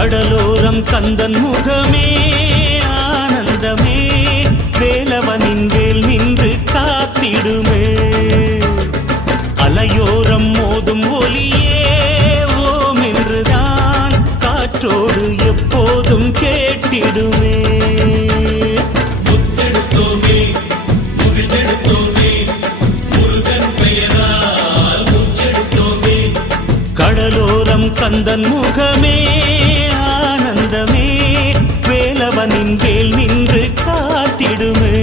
கடலோரம் கந்தன் முகமே ஆனந்தமே வேலவனின் வேல் நின்று காத்திடுமே அலையோரம் மோதும் ஒலியே ஓம் என்றுதான் காற்றோடு எப்போதும் கேட்டிடுமே முத்தெடுத்தோமே முகிழ்ந்தெடுத்தோமே முருகன் பெயரால் மூச்செடுத்தோமே கடலோரம் கந்தன் முகமே ஆனந்தமே வேலவனின் வேல் நின்று காத்திடுமே